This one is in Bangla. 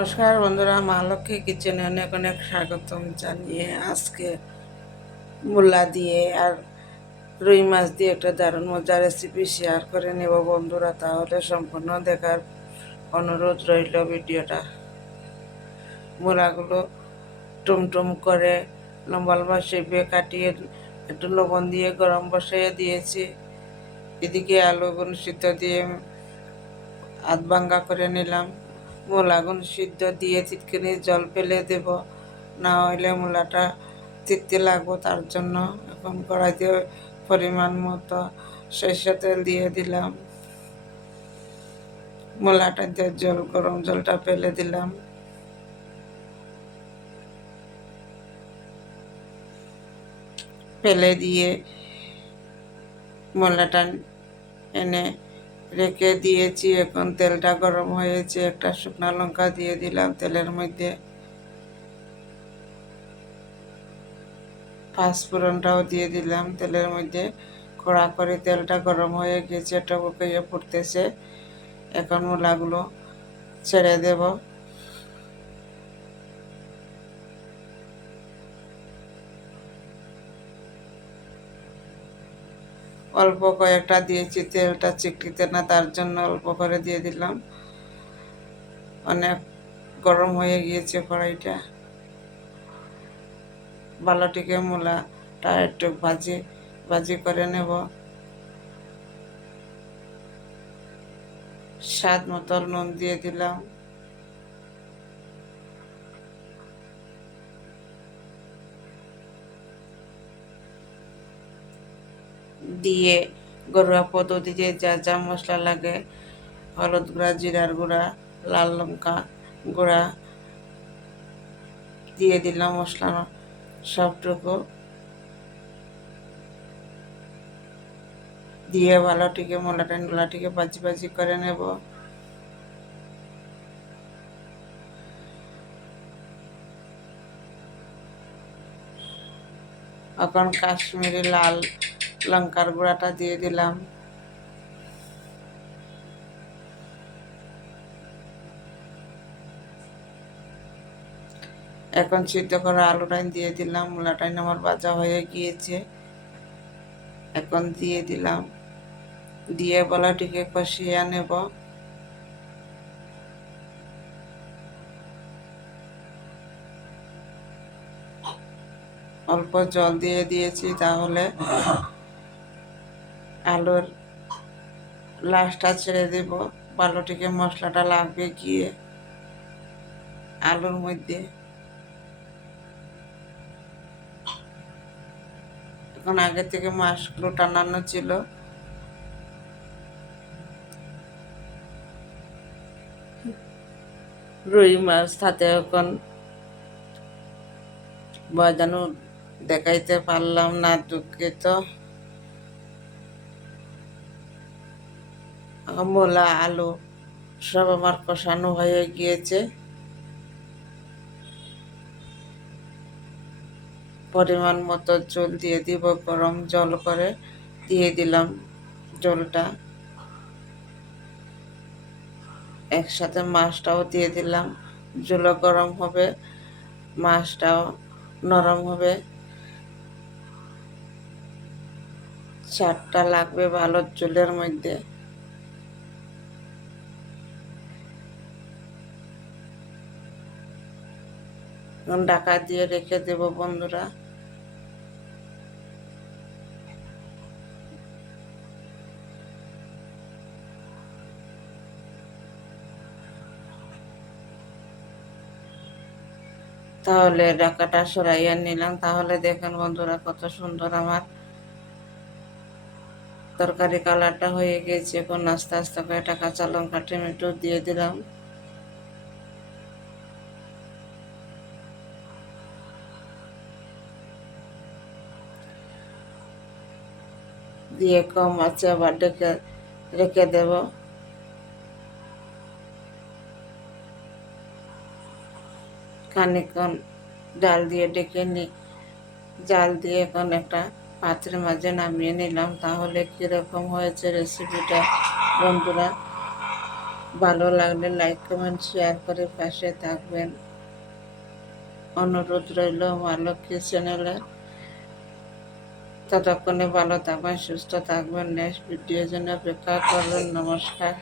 নমস্কার বন্ধুরা, মা লক্ষ্মী কিচেনে অনেক অনেক স্বাগতম জানিয়ে আজকে মূলা দিয়ে আর রুই মাছ দিয়ে একটা দারুণ মজার রেসিপি শেয়ার করে নেব বন্ধুরা। তাহলে সম্পূর্ণ দেখার অনুরোধ রইল ভিডিওটা। মূলাগুলো টুমটুম করে লম্বা লম্বা শেপে কাটিয়ে একটু লবণ দিয়ে গরম বসিয়ে দিয়েছি। এদিকে আলুগুলো সিদ্ধ দিয়ে আধ ভাঙ্গা করে নিলাম। মূলাগুলো সিদ্ধ দিয়ে চিটকিনি জল ফেলে দেব, না হইলে মূলাটা তিতে লাগবো। তার জন্য এখন কড়াইতে পরিমাণ মতো সরষের তেল দিয়ে দিলাম। মূলাটা দিয়ে গরম জলটা ফেলে দিলাম। ফেলে দিয়ে মূলাটা এনে রেখে দিয়েছি। এখন তেলটা গরম হয়েছে, একটা শুকনো লঙ্কা দিয়ে দিলাম তেলের মধ্যে। পাঁচফোড়নটাও দিয়ে দিলাম তেলের মধ্যে। কড়া করে তেলটা গরম হয়ে গেছে, টবকে ফুটতেছে। এখন মূলাগুলো ছেড়ে দেব। অল্প কয়েকটা দিয়েছি, তেলটা চিটকিতে না, তার জন্য অল্প করে দিয়ে দিলাম। অনেক গরম হয়ে গিয়েছে কড়াইটা। বালতিকে মূলাটা একটু ভাজি করে নেব। স্বাদ মতো নুন দিয়ে দিলাম। দিয়ে ঘরোয়া পদ্ধতিতে যা যা মশলা লাগে, হলুদ গুঁড়া, জিরার গুঁড়া, লাল লঙ্কা গুঁড়া দিয়ে দিলাম। মশলা সবটুকু দিয়ে ভালোটিকে মূলাটিকে ভাজি করে নেব। এখন কাশ্মীরি লাল লঙ্কার গুঁড়াটা দিয়ে দিলাম। এখন সিদ্ধ করা আলুটাই দিয়ে দিলাম। মূলাটাই আমার ভাজা হয়ে গিয়েছে, এখন দিয়ে দিলাম। দিয়ে বলাটিকে কষিয়ে নেব। অল্প জল দিয়ে দিয়েছি, তাহলে আলুর লাশটা ছেড়ে দেব। বালুটিকে মশলাটা লাগবে গিয়ে আলুর মধ্যে। এখন আগে থেকে মাছগুলো টানানো ছিল, রুই মাছ সাথে এখন বাজানো দেখাইতে পারলাম না, দুঃখিত। মূলা আলু সব আমার কষানো হয়ে গিয়েছে। পরিমাণ মতো জল দিয়ে দিব, গরম জল করে দিয়ে দিলাম জলটা। একসাথে মাছটাও দিয়ে দিলাম। জলও গরম হবে, মাছটাও নরম হবে। স্বাদটা লাগবে ভালো জলের মধ্যে। ঢাকা দিয়ে রেখে দেব বন্ধুরা। তাহলে ঢাকাটা সরাইয়া নিলাম। তাহলে দেখেন বন্ধুরা, কত সুন্দর আমার তরকারি কালারটা হয়ে গেছে। এখন আস্তে আস্তে করে একটা কাঁচা লঙ্কা, টমেটো দিয়ে দিলাম। দিয়ে কম আছে আবার রেখে দেব। খানিকক্ষণ জাল দিয়ে জাল দিয়ে এখন একটা পাত্রের মাঝে নামিয়ে নিলাম। তাহলে কীরকম হয়েছে রেসিপিটা বন্ধুরা। ভালো লাগলে লাইক কমেন্ট শেয়ার করে পাশে থাকবেন অনুরোধ রইল মা লক্ষ্মী চ্যানেলে। ততক্ষণে ভালো থাকবেন, সুস্থ থাকবেন, নেক্সট ভিডিওর জন্য অপেক্ষা করবেন। নমস্কার।